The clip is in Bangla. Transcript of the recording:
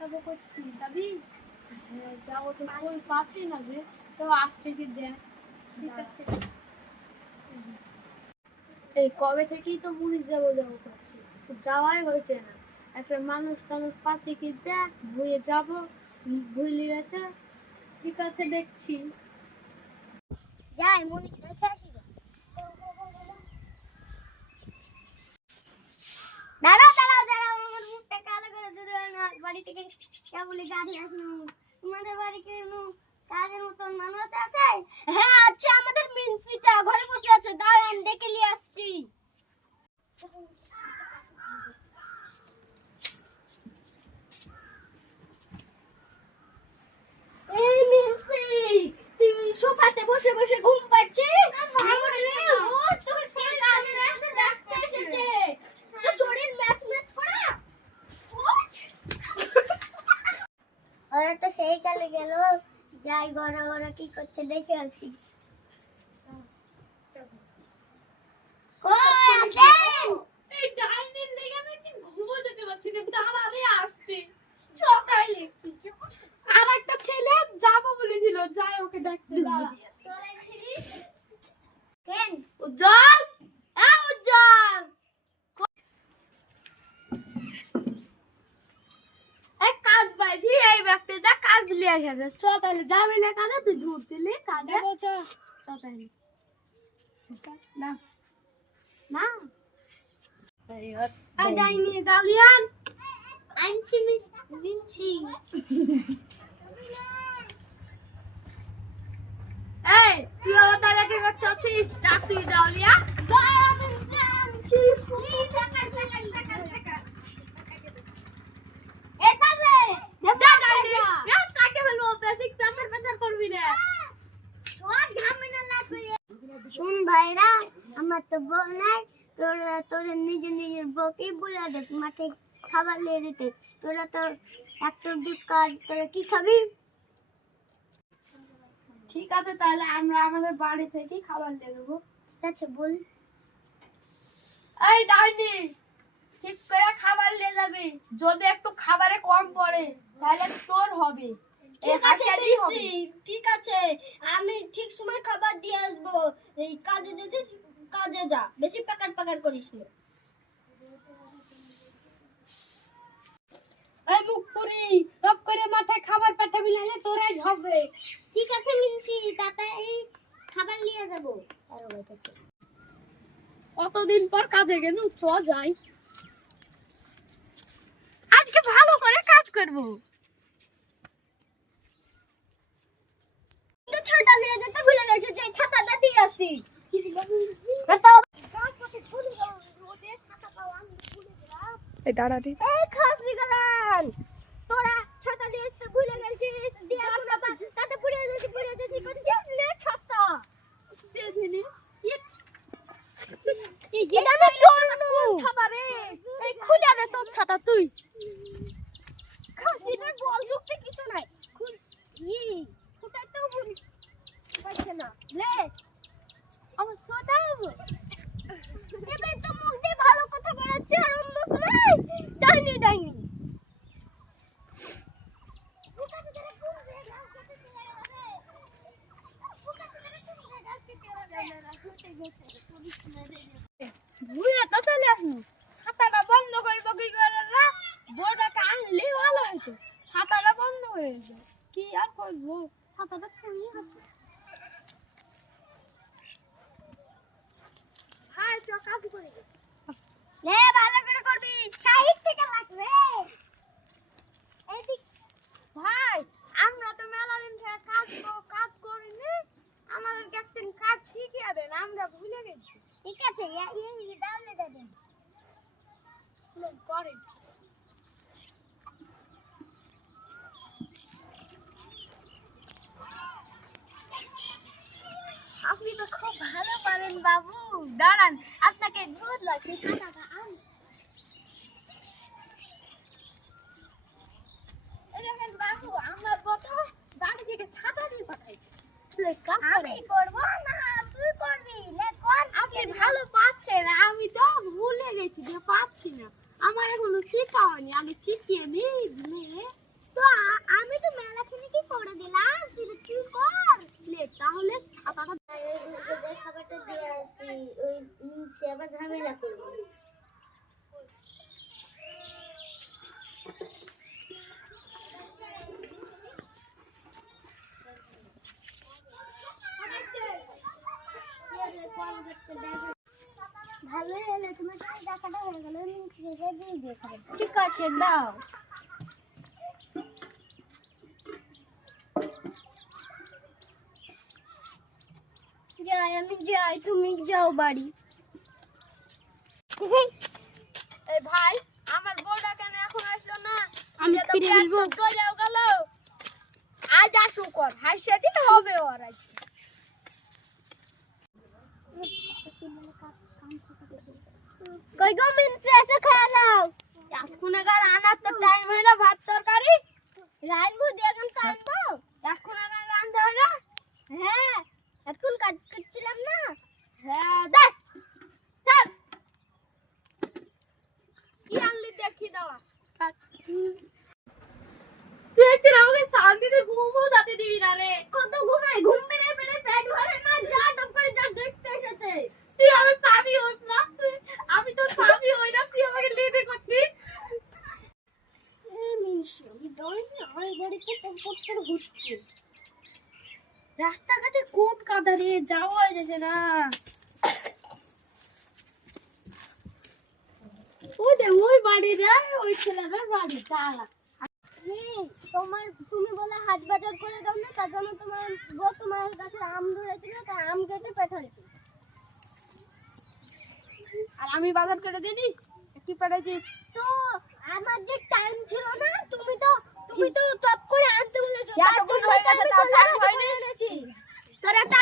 খাবো করছি যাবি? যাবো তো কই পাচ্ছি না যে, তো আসছে কি দেখ। ঠিক আছে, এই কবে থেকেই তো পুলিশ যাবো যাবো করছি, যাওয়াই হয়েছে না। একটা মানুষ টানুষ পাচ্ছে কি দেখ, ভুয়ে যাবো, ভুলি রেখে। ঠিক আছে, দেখছি। যাই মনীষ দেখে আসি। দাঁড়াও দাঁড়াও দাঁড়াও, আমার মুখটা কালো করে দিল না। বাড়ি থেকে কেবলই গাড়ি আসলো। তোমাদের বাড়ি কোনো কাজের মতন মানুষ আছে? হ্যাঁ আছে, আমাদের মিনসিটা ঘরে বসে আছে, দাঁড়ান ডেকে নিয়ে আসছি। এই মিনসি, তুই সোফাতে বসে বসে ঘুম পাচ্ছিস? তোকে কে কাজে রাখতে এসেছে? তোর শরীর ম্যাচ ম্যাচ করা। ওরা তো সেই কালে গেল, যাই বড় বড় কি করছে দেখে আসি। কই আছেন? এই ডাইনির লেগে আমি ঠিক ঘুমো যেতে পারছি না, দাঁড়ালে আসছে সকালে। আর একটা ছেলে যাবো বলেছিল, যাই ওকে দেখতে। দাঁড়া কেন উজ্জ্বল, উজ্জ্বল, এই কাজ পাইছি, এই ব্যক্তিটা কাজ লিয়ে গেছে। চ তাহলে যাবি না কাজে, তুই ধূর দিলি কাজে। চ তাহলে না না এই ডাইনি দালিয়ান আনছি মিস বিনছি। এই তুই ও তাহলে কি করছিস? যা তুই দালিয়া শুন ভাইরা, আমার তো বউ নাই, তোরা তোদের নিজের নিজের বউকে বলে দে মাঠে খাবার নিয়ে দিতে। তোরা তো একটা দুধ কাজ, তোরা কি খাবি? ঠিক আছে, তাহলে আমরা আমাদের বাড়ি থেকেই খাবার নিয়ে দেবো। ঠিক আছে বল। এই ডাইনি, ঠিক করে খাবার নিয়ে যাবি। যদি একটু খাবারে কম পড়ে তাহলে তোর হবে। ঠিক আছে মিনসি, ঠিক আছে, আমি ঠিক সময় খাবার দিয়ে আসবো। এই কাজে যেছিস, কাজে যা, বেশি প্যাকার প্যাকার করিস না। এই মুখ পুরি টপ করে মাথায় খাবার পাঠাবি, নাহলে তোরাই হবে। ঠিক আছে মিনসি, তাড়াতাড়ি খাবার নিয়ে যাব। আরো বেঁচেছে কতদিন পর কাজে গেল, চ যাই। আজকে ভালো করে কাজ করব। তো ছাতা নিয়ে যেতে ভুলে গেছে, যে ছাতাটা দিয়ে আসি। এই দাঁড়াটি এই খাসি গালান, তোরা ছাতা দিয়ে আসতে ভুলে গেছিস, দিয়ে আমরা তাতে পুড়ে যাচ্ছি করছিস রে ছাতা। দেখিনি এটা আমি চলনু ছাতা রে। এই খুলে দে তোর ছাতা তুই। খাসিটার বল শক্তি কিছু নাই। ফুটাতেও পারছে না লে, আমার সোটা এবার তো মুখ দিয়ে ভালো কথা বলাচ্ছে আর অন্য সময় ডাইনি ডাইনি। ভুলে তো চলে আসনু। ছাতাটা বন্ধ করে বকরি করে রা, বউটাকে আনলে ভালো হতো। ছাতাটা বন্ধ করে দিল, কি আর করবো, ছাতাটা থুই আছে। হাই চ কাজ করে দে। লে ভালো করে করবি, সাইড থেকে লাগবে। এইদিক ভাই, আমরা তো মেলা দিন থেকে কাজ করিনি, আমাদেরকে একদিন কাজ শিখিয়ে দেন, আমরা ভুলে গেছি। ঠিক আছে, এই ডালে দেবেন করেন। আপনি তো খুব ভালো পারেন বাবু। দাঁড়ান, আপনাকে দুধ লাগছে, ছাতাটা আন। দেখেন বাবু, আমরা কত বাড়ি থেকে ছাতা দিয়ে পাঠাই। আমি করব না, তুই করবি। লে কর। আপনি ভালো পাচ্ছেন, আমি তো ভুলে গেছি যে পাচ্ছি না। আমার এখনো শেখা হয়নি, আগে শিখিয়ে নিই। ঠিক আছে দাও। যাই, আমি যাই, তুমি যাও বাড়ি। এই ভাই আমার বউটা কেন এখন আসলো না? আমি এটা তো ফিরে পেট বলবো। তো গলেও গেল। আজ আসুক ওর, হাসিয়ে দিলে হবে ওর আজ। কই গো মিনসে, এসে খেয়ে নাও। এক্ষুনিকার আনার তো টাইম হয় না, ভাত তরকারি রাইনবো দিয়ে এখন কাটবো। এক্ষুনিকার রান্ধতে হয় না। হ্যাঁ, এখন কাজ করছিলাম না। হ্যাঁ দেখ চল, কি আনলি দেখি দাও। তুই একটু আমাকে শান্তিতে ঘুমও যাতে দিবি না রে। কত ঘুমাই, ঘুম পেরে পেরে পেট ভরে না, যা টপ করে যা দেখতে এসেছে। তুই আমার স্বামী হোস না, আমি তো স্বামী হই না, তুই আমাকে লেদে করছিস। মিনসে, আমি ডরে না, আমার বাড়িতে টপট করে ঘুরছে। রাস্তাঘাটে কোন কাদা রে, যাওয়া যাচ্ছে না। ওই দে ওই বাড়ি রে, ওই ছেলেটার বাড়ি দাঁড়া। তুমি বলে হাট বাজার করে দাও না, তার জন্য তোমার বউ তোমার কাছে আম ধরেছিল, তাই আম কেটে পাঠাইছি। আর আমি বাজার করে দিইনি, কি পাঠাইছিস? তো আমার যে টাইম ছিল না, তুমি তো টপ করে আনতে বলেছো। এতক্ষণ হয়ে গেছে, তাও time হয়নি? এনেছি। তোর একটা